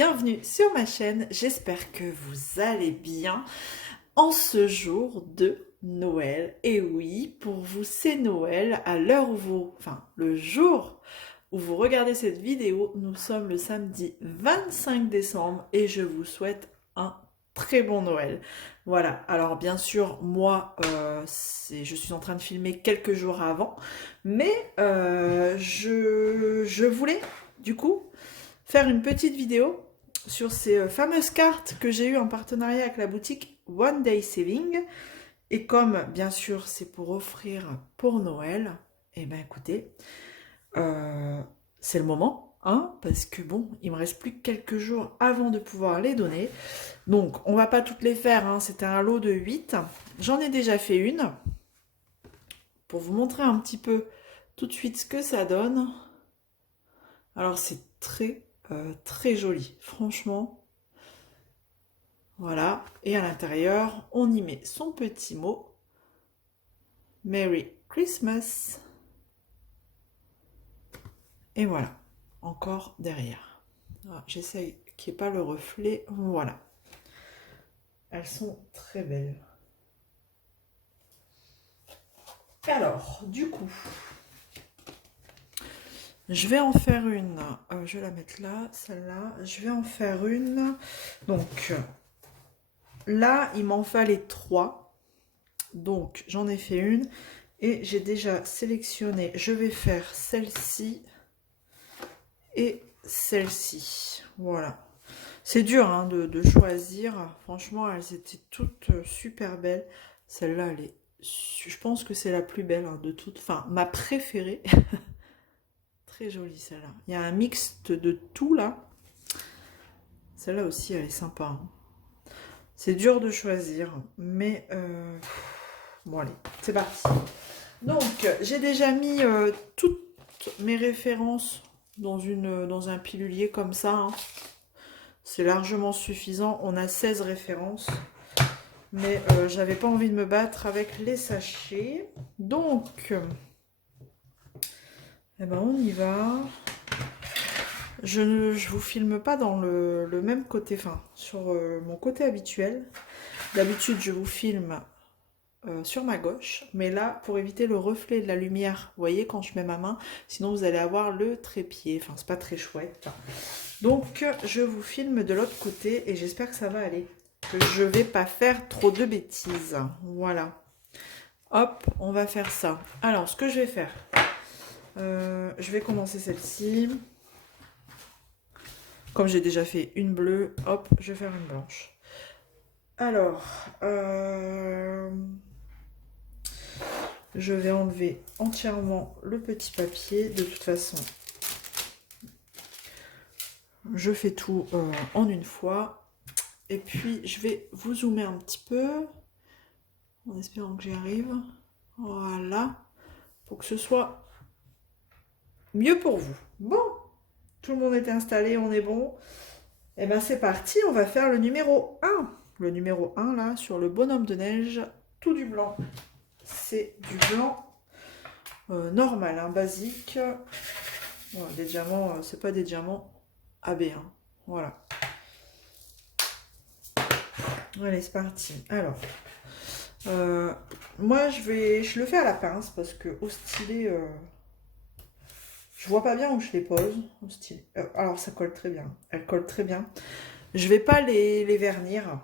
bienvenue sur ma chaîne, j'espère que vous allez bien en ce jour de Noël. Et oui, pour vous c'est Noël, à l'heure où le jour où vous regardez cette vidéo, nous sommes le samedi 25 décembre et je vous souhaite un très bon Noël. Voilà, alors bien sûr, moi, je suis en train de filmer quelques jours avant, mais je voulais, du coup, faire une petite vidéo sur ces fameuses cartes que j'ai eues en partenariat avec la boutique One Day Saving. Et comme, bien sûr, c'est pour offrir pour Noël, eh bien, écoutez, c'est le moment, hein, parce que bon, il me reste plus que quelques jours avant de pouvoir les donner. Donc, on va pas toutes les faire, hein, c'était un lot de 8. J'en ai déjà fait une, pour vous montrer un petit peu tout de suite ce que ça donne. Alors, c'est très joli, franchement. Voilà, et à l'intérieur, on y met son petit mot. Merry Christmas. Et voilà, encore derrière. J'essaye qu'il n'y ait pas le reflet. Voilà. Elles sont très belles. Alors, du coup, je vais en faire une. Je vais la mettre là, celle-là. Je vais en faire une. Donc, là, il m'en fallait 3. Donc, j'en ai fait une. Et j'ai déjà sélectionné. Je vais faire celle-ci et celle-ci. Voilà. C'est dur hein, de choisir. Franchement, elles étaient toutes super belles. Celle-là, je pense que c'est la plus belle hein, de toutes. Enfin, ma préférée. Très jolie celle-là. Il y a un mixte de tout là. Celle-là aussi, elle est sympa. Hein. C'est dur de choisir. Mais bon, allez, c'est parti. Donc, j'ai déjà mis toutes mes références dans un pilulier comme ça. Hein. C'est largement suffisant. On a 16 références. Mais j'avais pas envie de me battre avec les sachets. Donc, eh ben on y va. Je ne vous filme pas dans le même côté, enfin, sur mon côté habituel. D'habitude, je vous filme sur ma gauche. Mais là, pour éviter le reflet de la lumière, vous voyez, quand je mets ma main, sinon vous allez avoir le trépied. Enfin, c'est pas très chouette. Donc, je vous filme de l'autre côté et j'espère que ça va aller. Que je vais pas faire trop de bêtises. Voilà. Hop, on va faire ça. Alors, ce que je vais faire, je vais commencer celle-ci. Comme j'ai déjà fait une bleue, hop, je vais faire une blanche. Alors, je vais enlever entièrement le petit papier. De toute façon, je fais tout en une fois. Et puis, je vais vous zoomer un petit peu, en espérant que j'y arrive. Voilà, pour que ce soit mieux pour vous. Bon, tout le monde est installé, on est bon. Et bien c'est parti, on va faire le numéro 1. Le numéro 1 là, sur le bonhomme de neige, tout du blanc. C'est du blanc normal, hein, basique. Voilà, des diamants, c'est pas des diamants AB. Hein. Voilà. Allez, c'est parti. Alors, moi je le fais à la pince parce que au stylet, je vois pas bien où je les pose. Au stylet. Alors ça colle très bien. Elle colle très bien. Je vais pas les vernir.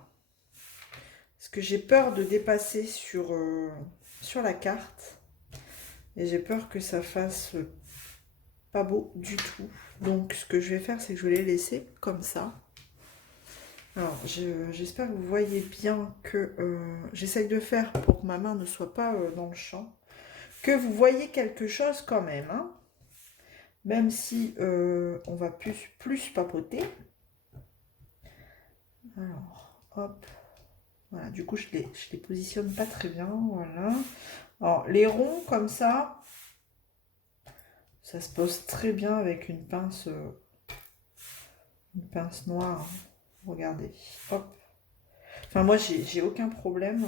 Parce que j'ai peur de dépasser sur la carte. Et j'ai peur que ça fasse pas beau du tout. Donc ce que je vais faire, c'est que je vais les laisser comme ça. Alors j'espère que vous voyez bien que j'essaye de faire pour que ma main ne soit pas dans le champ. Que vous voyez quelque chose quand même. Hein, même si on va plus papoter. Alors, hop. Voilà, du coup, je les positionne pas très bien. Voilà. Alors, les ronds, comme ça se pose très bien avec une pince noire. Hein. Regardez. Hop. Enfin, moi, j'ai aucun problème.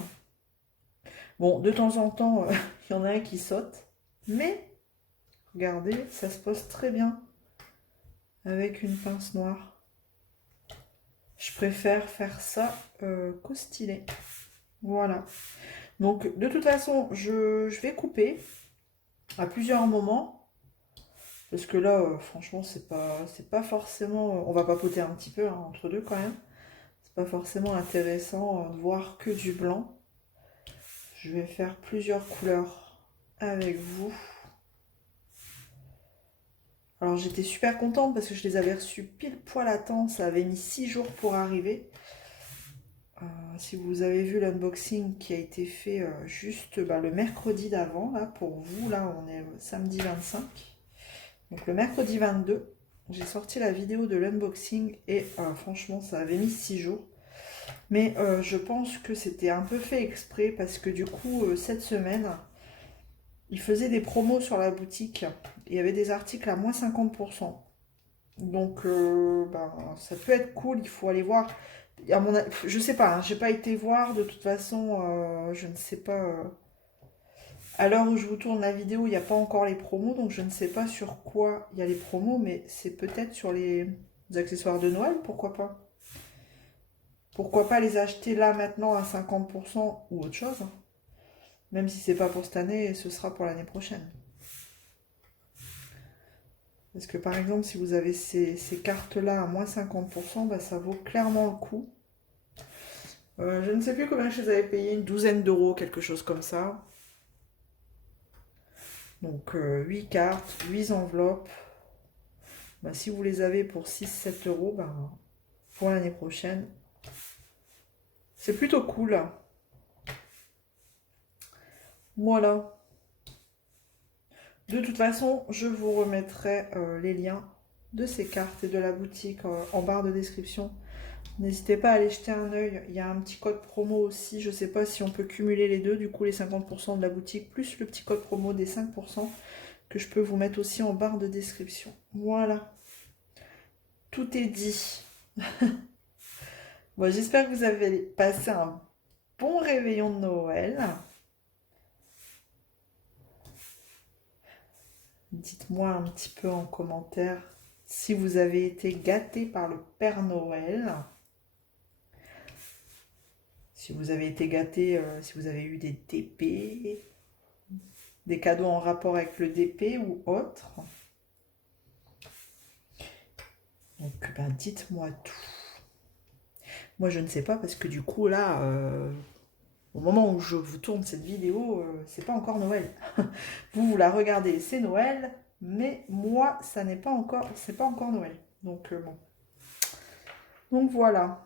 Bon, de temps en temps, il y en a un qui saute. Mais, regardez, ça se pose très bien avec une pince noire. Je préfère faire ça qu'au stylet. Voilà. Donc, de toute façon, je vais couper à plusieurs moments. Parce que là, franchement, c'est pas forcément... on va papoter un petit peu hein, entre deux quand même. C'est pas forcément intéressant de voir que du blanc. Je vais faire plusieurs couleurs avec vous. Alors j'étais super contente parce que je les avais reçus pile poil à temps. Ça avait mis 6 jours pour arriver. Si vous avez vu l'unboxing qui a été fait juste le mercredi d'avant, là pour vous, là on est samedi 25. Donc le mercredi 22, j'ai sorti la vidéo de l'unboxing et franchement ça avait mis 6 jours. Mais je pense que c'était un peu fait exprès parce que du coup cette semaine, ils faisaient des promos sur la boutique. Il y avait des articles à moins 50%. Donc ça peut être cool, il faut aller voir. Je sais pas, hein, j'ai pas été voir, de toute façon, je ne sais pas. À l'heure où je vous tourne la vidéo, il n'y a pas encore les promos, donc je ne sais pas sur quoi il y a les promos, mais c'est peut-être sur les accessoires de Noël, pourquoi pas. Pourquoi pas les acheter là maintenant à 50% ou autre chose, hein. Même si c'est pas pour cette année, ce sera pour l'année prochaine. Parce que par exemple, si vous avez ces cartes-là à moins 50%, bah, ça vaut clairement le coup. Je ne sais plus combien je les avais payé, une douzaine d'euros, quelque chose comme ça. Donc 8 cartes, 8 enveloppes. Bah, si vous les avez pour 6-7 euros, bah, pour l'année prochaine, c'est plutôt cool. Voilà. De toute façon, je vous remettrai les liens de ces cartes et de la boutique en barre de description. N'hésitez pas à aller jeter un œil. Il y a un petit code promo aussi. Je ne sais pas si on peut cumuler les deux. Du coup, les 50% de la boutique plus le petit code promo des 5% que je peux vous mettre aussi en barre de description. Voilà. Tout est dit. Bon, j'espère que vous avez passé un bon réveillon de Noël. Dites-moi un petit peu en commentaire si vous avez été gâtés par le Père Noël. Si vous avez été gâtés, si vous avez eu des DP, des cadeaux en rapport avec le DP ou autre. Donc, ben, dites-moi tout. Moi, je ne sais pas parce que du coup, là, au moment où je vous tourne cette vidéo, c'est pas encore Noël. Vous la regardez, c'est Noël, mais moi, ça n'est pas encore, c'est pas encore Noël. Donc, bon. Donc, voilà.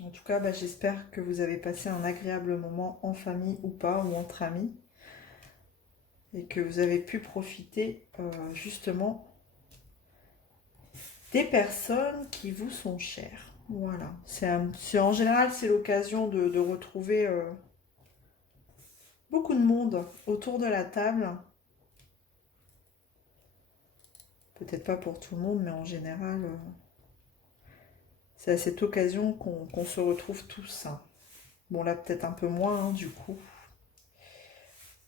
En tout cas, bah, j'espère que vous avez passé un agréable moment en famille ou pas, ou entre amis. Et que vous avez pu profiter justement des personnes qui vous sont chères. Voilà. En général, c'est l'occasion de retrouver beaucoup de monde autour de la table. Peut-être pas pour tout le monde, mais en général, c'est à cette occasion qu'on se retrouve tous, hein. Bon, là, peut-être un peu moins, hein, du coup.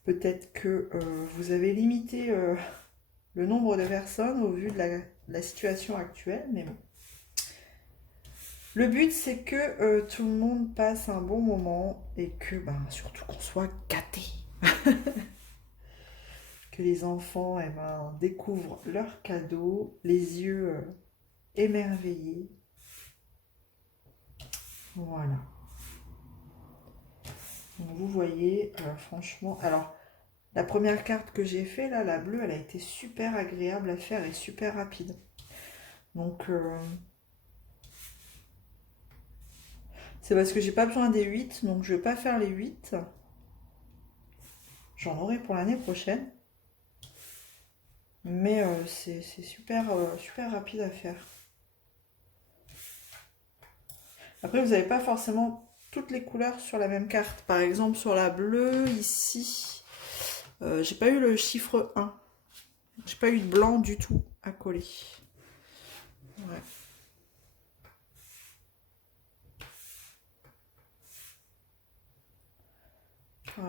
Peut-être que vous avez limité le nombre de personnes au vu de la situation actuelle, mais bon. Le but, c'est que tout le monde passe un bon moment et que, surtout qu'on soit gâtés. Que les enfants découvrent leurs cadeaux, les yeux émerveillés. Voilà. Donc vous voyez, franchement, alors la première carte que j'ai fait là, la bleue, elle a été super agréable à faire et super rapide. Donc c'est parce que j'ai pas besoin des 8, donc je vais pas faire les 8. J'en aurai pour l'année prochaine. Mais c'est super, super rapide à faire. Après, vous n'avez pas forcément toutes les couleurs sur la même carte. Par exemple, sur la bleue, ici, j'ai pas eu le chiffre 1. J'ai pas eu de blanc du tout à coller. Ouais.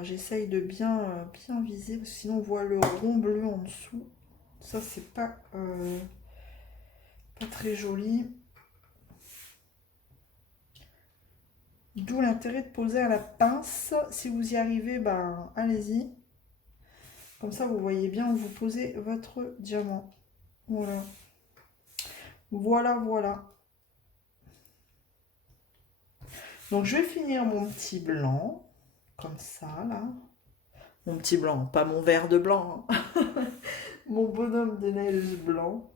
J'essaye de bien viser, parce que sinon on voit le rond bleu en dessous. Ça, c'est pas très joli. D'où l'intérêt de poser à la pince. Si vous y arrivez, ben allez-y. Comme ça, vous voyez bien où vous posez votre diamant. Voilà. Voilà, voilà. Donc, je vais finir mon petit blanc. Comme ça, là. Mon petit blanc, pas mon verre de blanc. Hein. Mon bonhomme de neige blanc.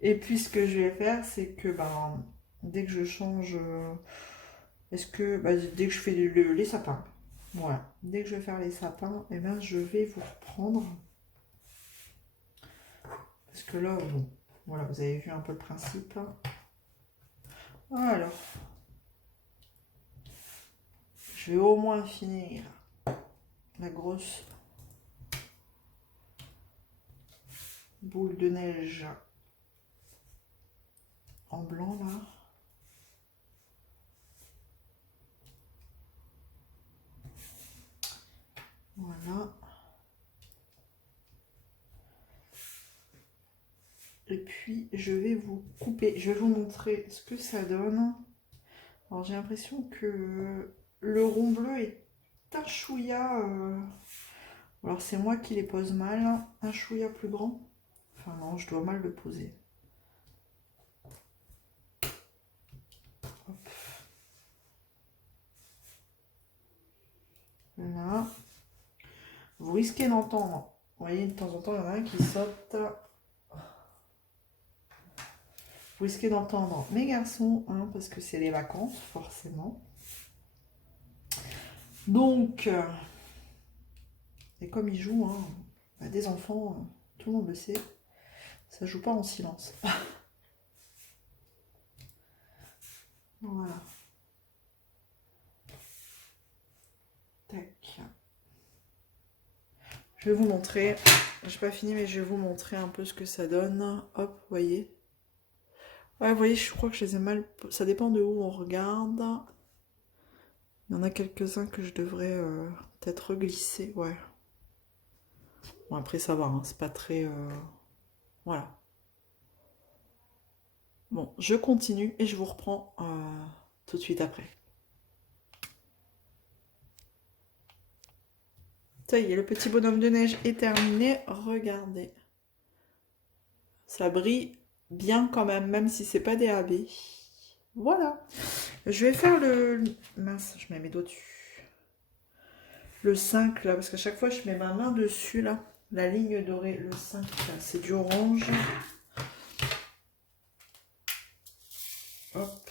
Et puis, ce que je vais faire, c'est que, ben, dès que je change... Est-ce que... Bah, dès que je fais les sapins. Voilà. Dès que je vais faire les sapins, eh ben, je vais vous reprendre. Parce que là, bon, voilà, vous avez vu un peu le principe. Alors, je vais au moins finir la grosse boule de neige en blanc là. Voilà. Et puis, je vais vous couper. Je vais vous montrer ce que ça donne. Alors, j'ai l'impression que le rond bleu est un chouïa... Alors, c'est moi qui les pose mal. Un chouïa plus grand. Enfin, non, je dois mal le poser. Hop. Là. Vous risquez d'entendre. Vous voyez, de temps en temps, il y en a un qui saute. Vous risquez d'entendre mes garçons, hein, parce que c'est les vacances, forcément. Donc, et comme ils jouent, hein, bah, des enfants, tout le monde le sait, ça joue pas en silence. Voilà. Tac. Je vais vous montrer. J'ai pas fini, mais je vais vous montrer un peu ce que ça donne. Hop, vous voyez. Ouais, vous voyez, je crois que je les ai mal... Ça dépend de où on regarde. Il y en a quelques-uns que je devrais peut-être glisser, ouais. Bon, après, ça va, hein, c'est pas très... Voilà. Bon, je continue et je vous reprends tout de suite après. Ça y est, le petit bonhomme de neige est terminé. Regardez. Ça brille bien quand même, même si c'est pas des AB. Voilà. Je vais faire le... Mince, je mets mes doigts dessus. Le 5 là, parce qu'à chaque fois je mets ma main dessus là. La ligne dorée, le 5 là, c'est du orange. Hop.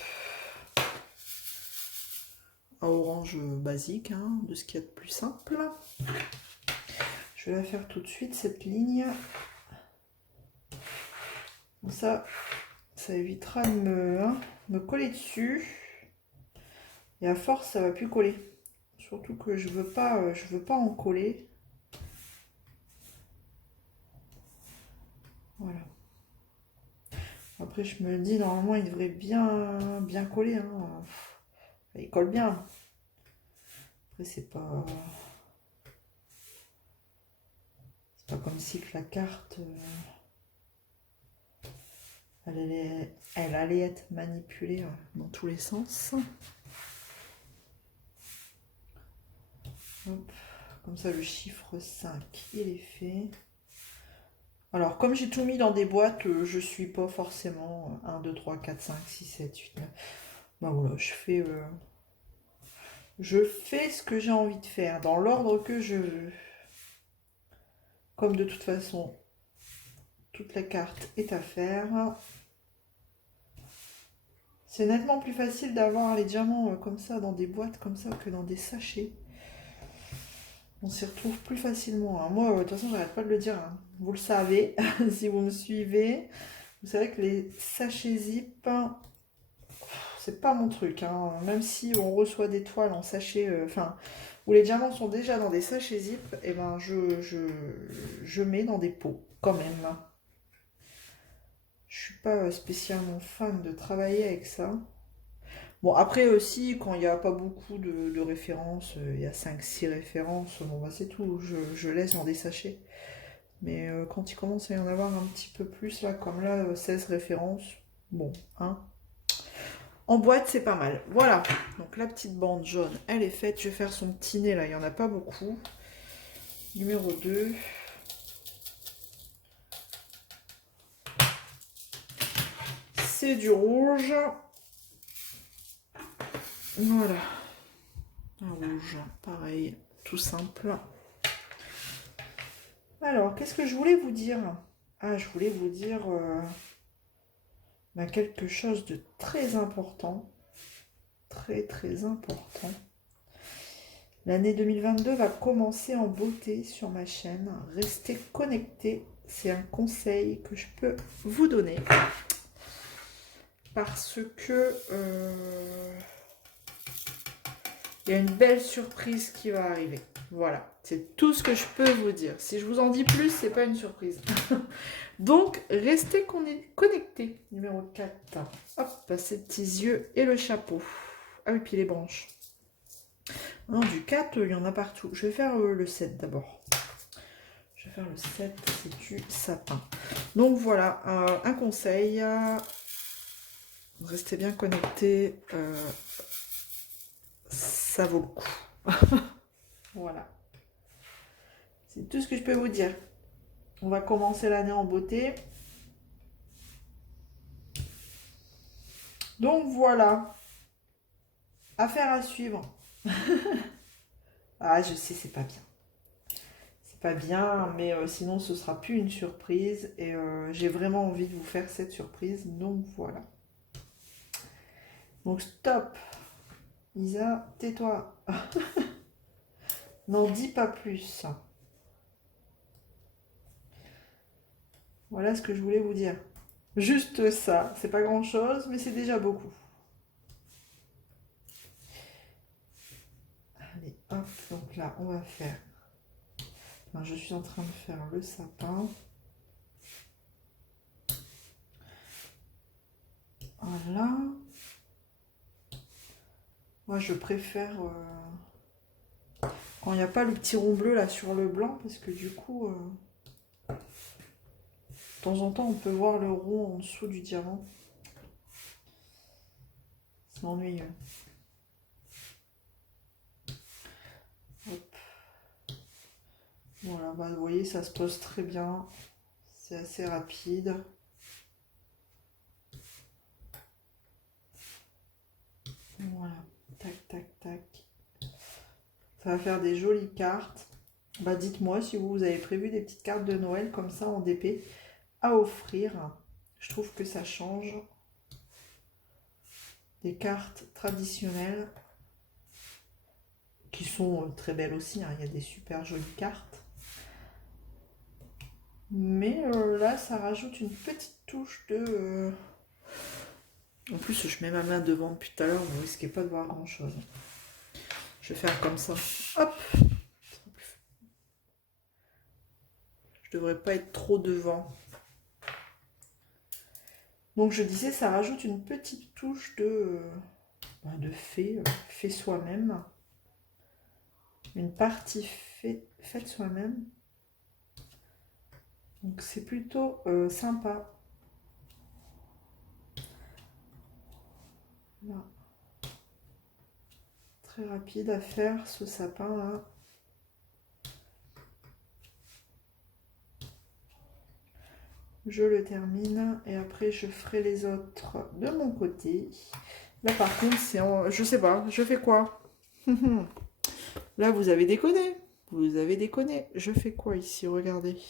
Un orange basique, hein, de ce qu'il y a de plus simple. Je vais la faire tout de suite, cette ligne. Comme ça évitera de me coller dessus. Et à force, ça va plus coller. Surtout que je veux pas en coller. Voilà. Après, je me dis, normalement, il devrait bien coller. Hein. Il colle bien. Après, c'est pas comme si que la carte... elle allait être manipulée dans tous les sens. Hop. Comme ça, le chiffre 5, il est fait. Alors, comme j'ai tout mis dans des boîtes, je suis pas forcément 1, 2, 3, 4, 5, 6, 7, 8, 9. Ben voilà, je fais ce que j'ai envie de faire, dans l'ordre que je veux. Comme de toute façon, toute la carte est à faire. C'est nettement plus facile d'avoir les diamants comme ça, dans des boîtes comme ça, que dans des sachets. On s'y retrouve plus facilement. Hein. Moi, de toute façon, j'arrête pas de le dire. Hein. Vous le savez, si vous me suivez. Vous savez que les sachets zip, c'est pas mon truc. Hein. Même si on reçoit des toiles en sachet, où les diamants sont déjà dans des sachets zip, et ben je mets dans des pots quand même. Je suis pas spécialement fan de travailler avec ça. Bon, après aussi, quand il n'y a pas beaucoup de références, il y a 5-6 références, bon bah c'est tout, je laisse dans des sachets. Mais quand il commence à y en avoir un petit peu plus, là, comme là, 16 références, bon, hein. En boîte, c'est pas mal. Voilà. Donc la petite bande jaune, elle est faite. Je vais faire son petit nez là. Il n'y en a pas beaucoup. Numéro 2. C'est du rouge. Voilà. Un rouge, pareil, tout simple. Alors, qu'est-ce que je voulais vous dire? Ah, je voulais vous dire quelque chose de très important. Très, très important. L'année 2022 va commencer en beauté sur ma chaîne. Restez connectés. C'est un conseil que je peux vous donner. Parce que il y a une belle surprise qui va arriver. Voilà, c'est tout ce que je peux vous dire. Si je vous en dis plus, c'est pas une surprise. Donc, restez connectés. Numéro 4. Hop, ces petits yeux et le chapeau. Ah oui, puis les branches. Non, du 4, il y en a partout. Je vais faire le 7 d'abord. Je vais faire le 7, c'est du sapin. Donc voilà, un conseil. Restez bien connectés. Ça vaut le coup. Voilà. C'est tout ce que je peux vous dire. On va commencer l'année en beauté. Donc voilà. Affaire à suivre. Ah, je sais, c'est pas bien. C'est pas bien, mais sinon ce sera plus une surprise. Et j'ai vraiment envie de vous faire cette surprise. Donc voilà. Donc stop. Isa, tais-toi. N'en dis pas plus. Voilà ce que je voulais vous dire. Juste ça. C'est pas grand chose, mais c'est déjà beaucoup. Allez, hop. Donc là, on va faire. Enfin, je suis en train de faire le sapin. Voilà. Moi, je préfère quand il n'y a pas le petit rond bleu là sur le blanc, parce que du coup, de temps en temps, on peut voir le rond en dessous du diamant. C'est ennuyeux. Hop. Voilà, bah, vous voyez, ça se pose très bien. C'est assez rapide. Voilà, tac, tac, tac. Ça va faire des jolies cartes. Bah, dites-moi si vous avez prévu des petites cartes de Noël comme ça en DP à offrir. Je trouve que ça change. Des cartes traditionnelles qui sont très belles aussi. Hein. Il y a des super jolies cartes. Mais là, ça rajoute une petite touche de... En plus, je mets ma main devant depuis tout à l'heure. Vous ne risquez pas de voir grand-chose. Je vais faire comme ça. Hop. Je devrais pas être trop devant. Donc, je disais, ça rajoute une petite touche de fait soi-même. Une partie faite soi-même. Donc, c'est plutôt sympa. Là. Très rapide à faire ce sapin là. Je le termine et après je ferai les autres de mon côté. Là par contre c'est en... je sais pas, je fais quoi? Là vous avez déconné. Vous avez déconné. Je fais quoi ici? Regardez.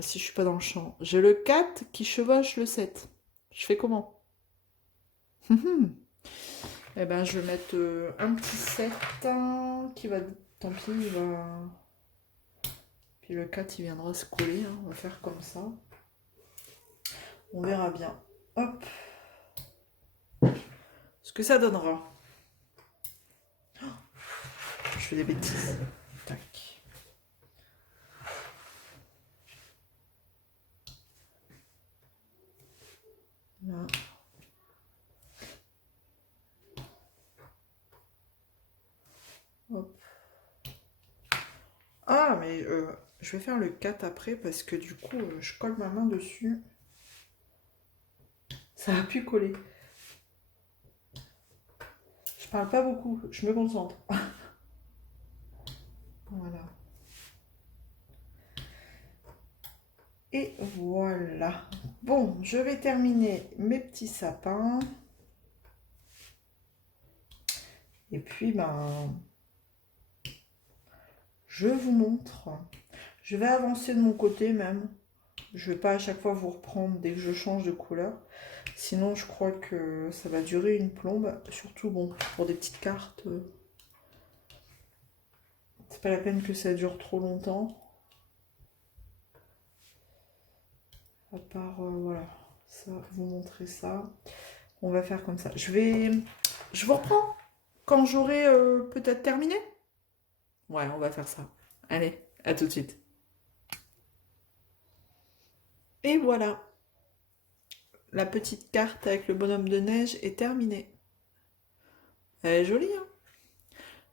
Si je suis pas dans le champ. J'ai le 4 qui chevauche le 7. Je fais comment? Eh ben je vais mettre un petit 7 qui va... Tant pis, il va... Puis le 4 il viendra se coller. Hein. On va faire comme ça. On verra bien. Hop. Ce que ça donnera. Oh, je fais des bêtises. Tac. Là. Hop. Ah, mais je vais faire le 4 après parce que du coup, je colle ma main dessus. Ça a pu coller. Je parle pas beaucoup, je me concentre. Voilà. Et voilà. Bon, je vais terminer mes petits sapins. Et puis, ben, je vous montre. Je vais avancer de mon côté même. Je vais pas à chaque fois vous reprendre dès que je change de couleur. Sinon, je crois que ça va durer une plombe. Surtout, bon, pour des petites cartes. C'est pas la peine que ça dure trop longtemps. À part, voilà, ça, vous montrer ça. On va faire comme ça. Je vous reprends quand j'aurai peut-être terminé. Ouais, on va faire ça. Allez, à tout de suite. Et voilà. La petite carte avec le bonhomme de neige est terminée. Elle est jolie, hein?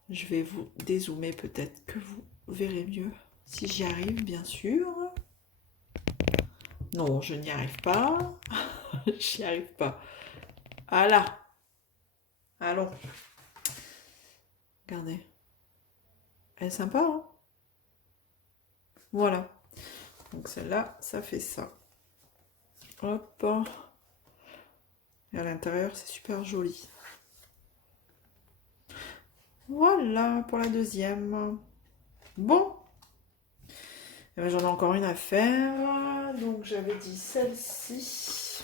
Je vais vous dézoomer peut-être que vous verrez mieux. Si j'y arrive, bien sûr. Non, je n'y arrive pas. J'y arrive pas. Ah là. Allons. Regardez. Elle est sympa, hein? Voilà. Donc celle-là, ça fait ça. Hop. Et à l'intérieur, c'est super joli. Voilà pour la deuxième. Bon. Eh ben, j'en ai encore une à faire. Donc j'avais dit celle-ci.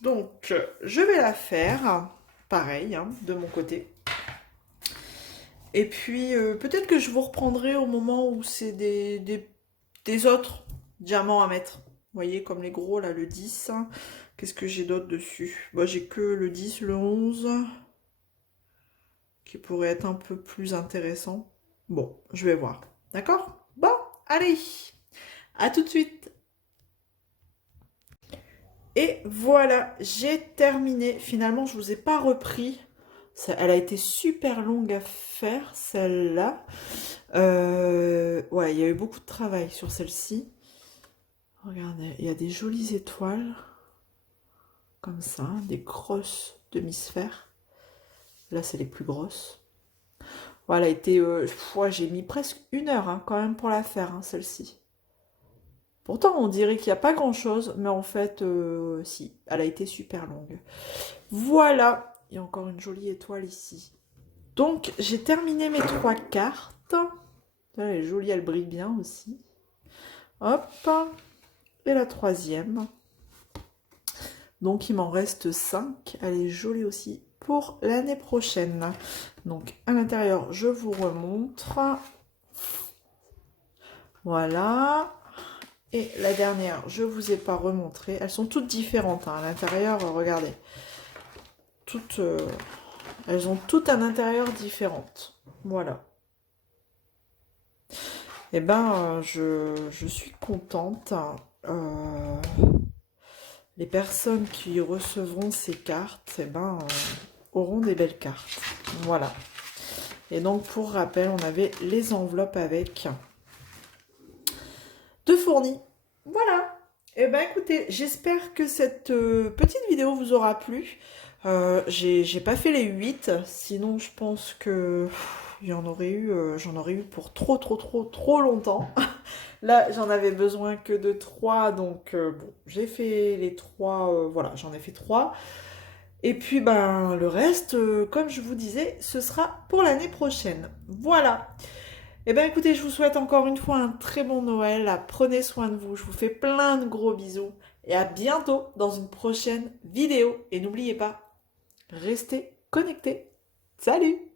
Donc je vais la faire. Pareil, hein, de mon côté. Et puis peut-être que je vous reprendrai au moment où c'est des autres diamants à mettre. Vous voyez, comme les gros, là, le 10. Qu'est-ce que j'ai d'autre dessus? Bon, j'ai que le 10, le 11, qui pourrait être un peu plus intéressant. Bon, je vais voir. D'accord? Bon, allez, à tout de suite. Et voilà, j'ai terminé. Finalement, je ne vous ai pas repris. Elle a été super longue à faire, celle-là. Ouais, il y a eu beaucoup de travail sur celle-ci. Regardez, il y a des jolies étoiles. Comme ça, des grosses demi-sphères. Là, c'est les plus grosses. Voilà, j'ai mis presque 1 heure hein, quand même pour la faire, hein, celle-ci. Pourtant, on dirait qu'il n'y a pas grand-chose, mais en fait, si, elle a été super longue. Voilà, il y a encore une jolie étoile ici. Donc, j'ai terminé mes 3 cartes. Elle est jolie, elle brille bien aussi. Hop, et la troisième. Donc, il m'en reste 5. Elle est jolie aussi pour l'année prochaine. Donc, à l'intérieur, je vous remontre. Voilà. Et la dernière, je ne vous ai pas remontré. Elles sont toutes différentes. Hein. À l'intérieur, regardez. Elles ont toutes un intérieur différent. Voilà. Eh ben, je suis contente. Les personnes qui recevront ces cartes, eh ben, auront des belles cartes. Voilà. Et donc, pour rappel, on avait les enveloppes avec de fournis. Voilà. Eh ben, écoutez, j'espère que cette petite vidéo vous aura plu. J'ai pas fait les 8, sinon je pense que j'en aurais eu pour trop longtemps. Là, j'en avais besoin que de 3, donc bon, j'ai fait les 3, voilà, j'en ai fait 3. Et puis, ben, le reste, comme je vous disais, ce sera pour l'année prochaine. Voilà. Eh ben, écoutez, je vous souhaite encore une fois un très bon Noël. Prenez soin de vous. Je vous fais plein de gros bisous. Et à bientôt dans une prochaine vidéo. Et n'oubliez pas, restez connectés. Salut!